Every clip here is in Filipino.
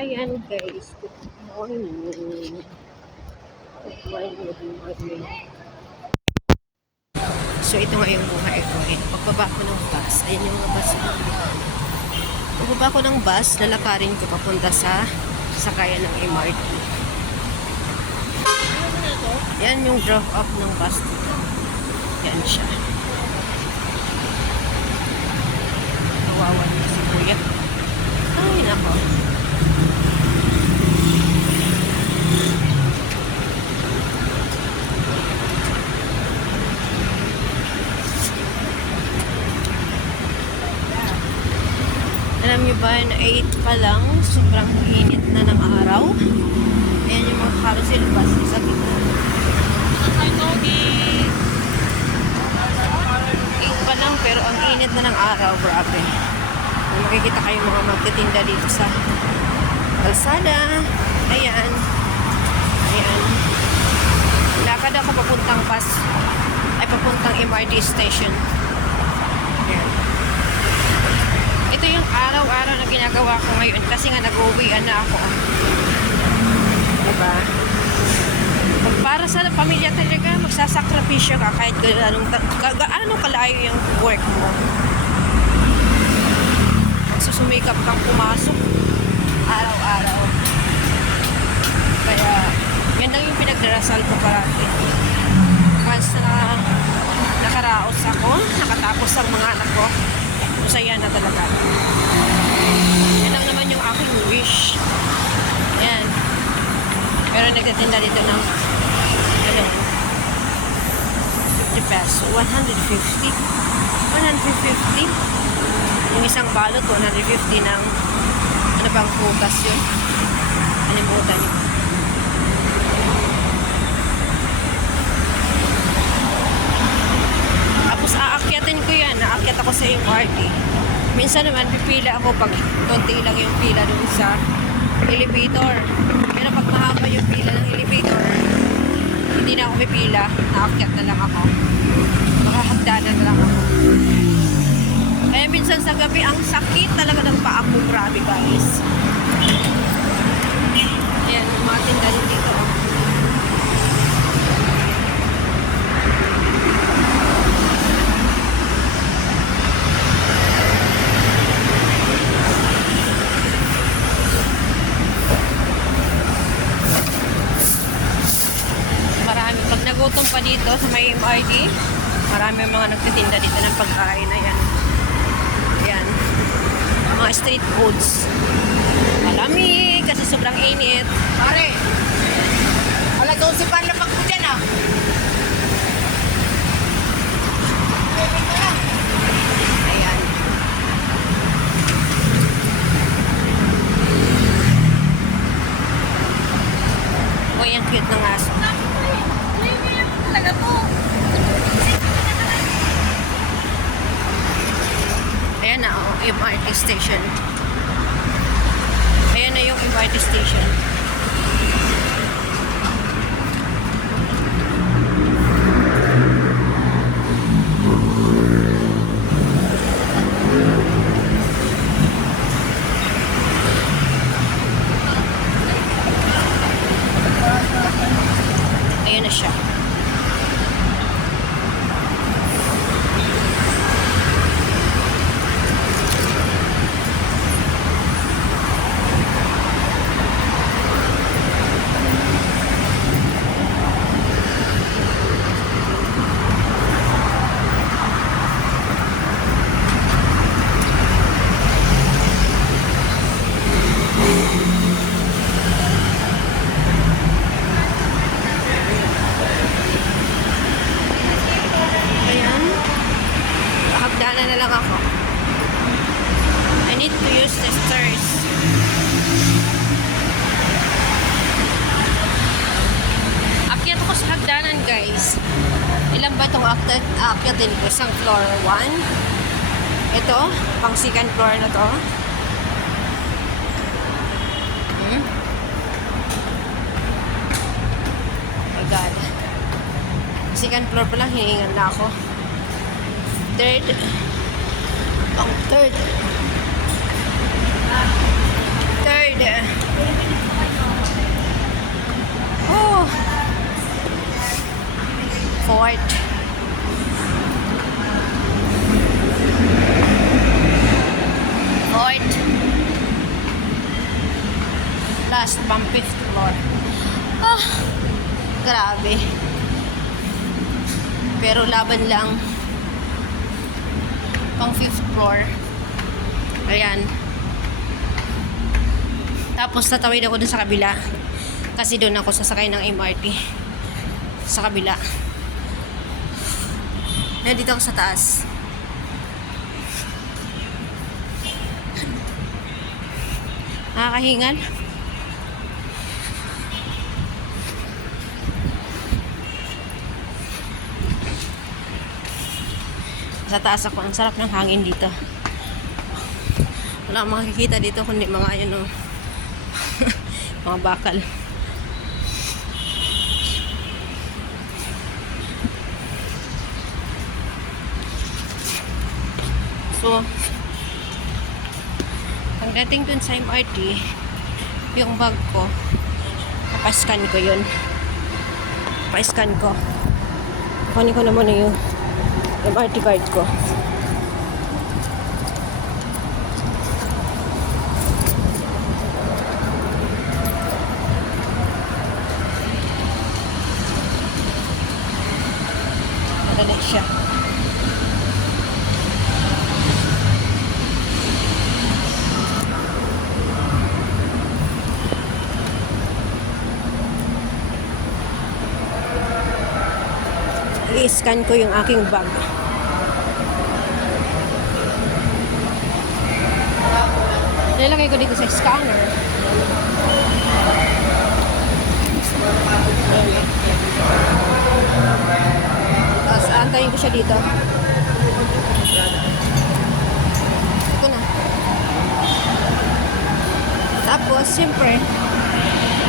Ayan guys, good morning. Good morning, good morning. So ito nga yung buhay ko. Pagbaba ko ng bus, ayan yung mga bus. Pagbaba ko ng bus, lalakarin ko papunta sa sakayan ng MRT. Yan yung drop off ng bus dito. Yan siya. Kawawa niya si kuya. Ay, nako. Alam nyo ba na 8 pa lang, sobrang init na ng araw. Ayan yung mga carousel bus sa gitna. 8 pa lang pero ang init na ng araw, grabe. Makikita kayong mga magtitinda dito sa kalsada. Ayan. Ayan. Lakad ako papuntang bus, ay papuntang MRT station. Ayan. Ito yung araw-araw na ginagawa ko ngayon kasi nga nag-uwian na ako. Diba? Para sa pamilya talaga, magsasakripisyo ka kahit gaano kalayo yung work mo. Susumikap kang pumasok araw-araw. Kaya, yan lang yung pinagdarasal ko parati. Once na nakaraos ako, nakatapos ang mga anak ko, masaya na talaga. Yan lang naman yung aking wish. Yan. Pero nagtitinda dito ng 50 peso. 150. 150. Yung isang balot, 150 ng ano bang putas yun. Kalimutan yun. Tapos aakyatin ko yan. Aakyat ako sa MRT. Minsan naman pipila ako pag konti lang yung pila dun sa elevator. Pero pag mahaba yung pila ng elevator, hindi na ako pipila. Aakyat na lang ako. Makahagdanan na lang ako. Kaya minsan sa gabi, ang sakit talaga ng paa ko. Grabe guys. Ayan, mga tindahan dito. Marami. Pag nagutom pa dito sa may MRT, marami mga nagtitinda dito ng pagkain na yan. Yan. Mga street foods. Malamig kasi sobrang init. Pare, wala 12 pa na pagpo dyan ah. Ayan. Uy, ang cute ng aso. Talaga po. Ayan na, oh, MRT station. Ayan na yung MRT station. Ayan na siya. Ayan. Hagdanan na lang ako. I need to use the stairs. Akyat ako sa hagdanan, guys. Ilan ba itong akyatin ko? Isang floor 1. Ito, pang second floor na to. Oh my God. Second floor pa lang, hihingan na ako. Third. Third. last pang 5th floor. Ah, grabe. Pero laban lang. Pang 5th floor. Ayan. Tapos tatawid ako dun sa kabila. Kasi doon ako sasakay ng MRT. Sa kabila. Nandito ako sa taas. Nakakahingal. Sa taas ako. Ang sarap ng hangin dito. Wala akong makikita dito kundi mga yun o. Mga bakal. So, pagdating dun sa MRT, yung bag ko, napascan ko yun. Napascan ko. Kunin ko na muna yung MRT card ko. Madali siya. I-scan ko yung aking bag. Nilagay ko dito sa scanner. Tapos aantayin ko siya dito. Ito na. Tapos, siyempre,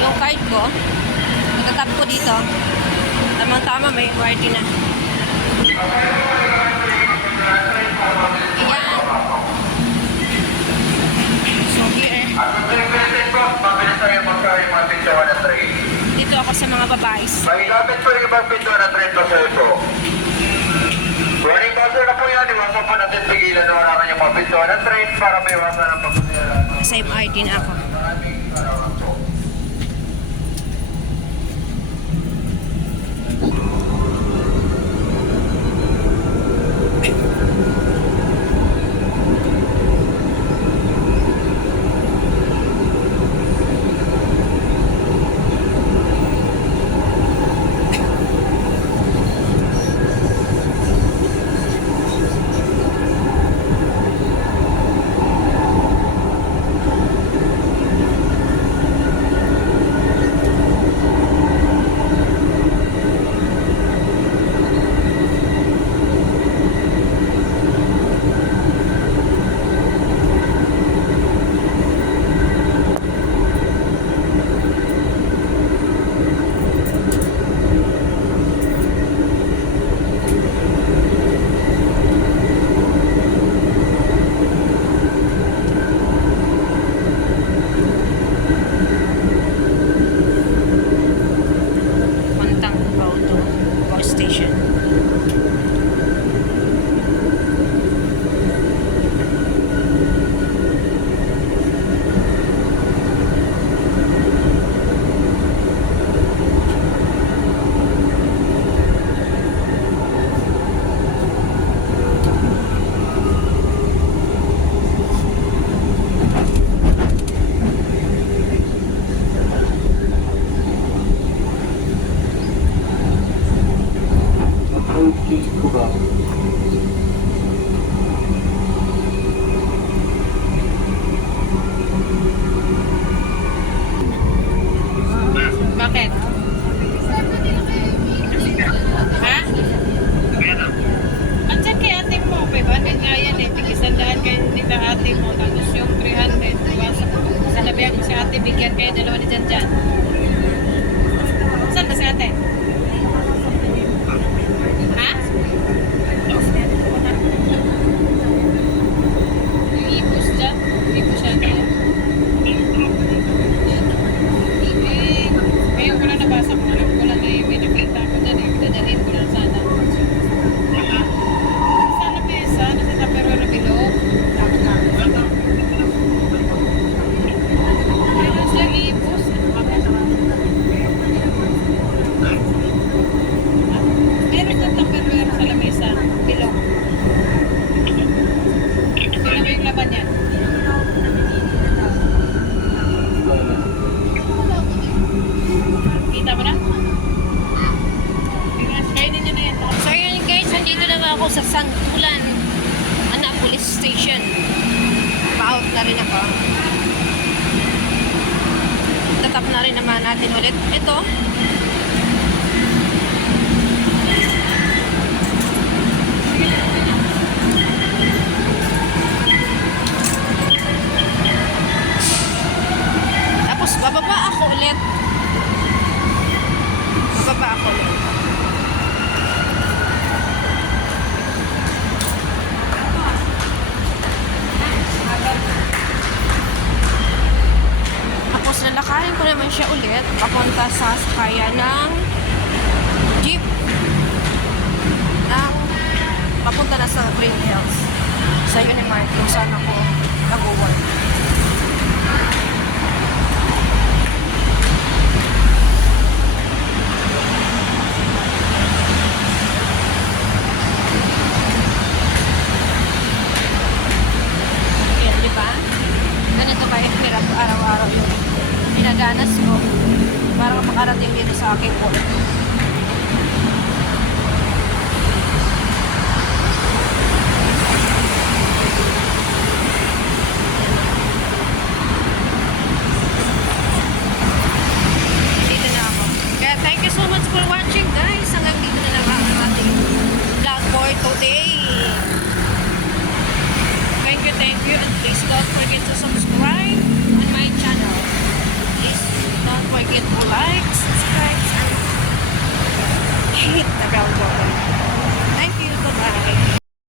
yung card ko, matatap ko dito. Tamang-tama, may MRT na. Ayan. So, here. Dito ako sa mga babaes. Mahigamit po yung ibang pinto na train pa sa ito. Running buzzer na po yan. Iwasan po natin pigilan na wala yung mga pinto na train para may iwasan ang pagkasira. Sa MRT na ako. Bakit? Ha? Andiyan kay ate mo, 500 nga yan eh. Tig-100 kayo nila ate mo. Tapos yung 300, sa labihan mo si ate, bigyan kayo dalawa ni Jan Jan. Saan ba si ate? Ha? Yung ipos dyan? Ipos siya kaya? Ngayon ko lang nabasa ko. Alam ko lang na may nakita ko dyan eh. Dadalhin ko lang sana. Sana pesa, nasa Tupperware na bilog. Meron siyang ipos. ako sa Santulan, Police Station. Pa-out na rin ako. Tatap na rin naman natin ulit. Ito. Tapos bababa ako ulit. Bababa ako ulit. Tapos lalakarin ko naman siya ulit papunta sa sakayan ng jeep ng papunta na sa Green Hills sa Unimart kung saan ako nag-work. Ayan, di ba? Ganito kayo hirap araw-araw yung dinadanas ko para makarating dito sa aking work. Dito na ako. Kaya thank you so much for watching, guys. Hanggang dito na lang ang ating vlog for today. Thank you, and please don't forget to subscribe on my channel. Please don't forget to like, subscribe, and hit the bell button. Thank you, bye-bye.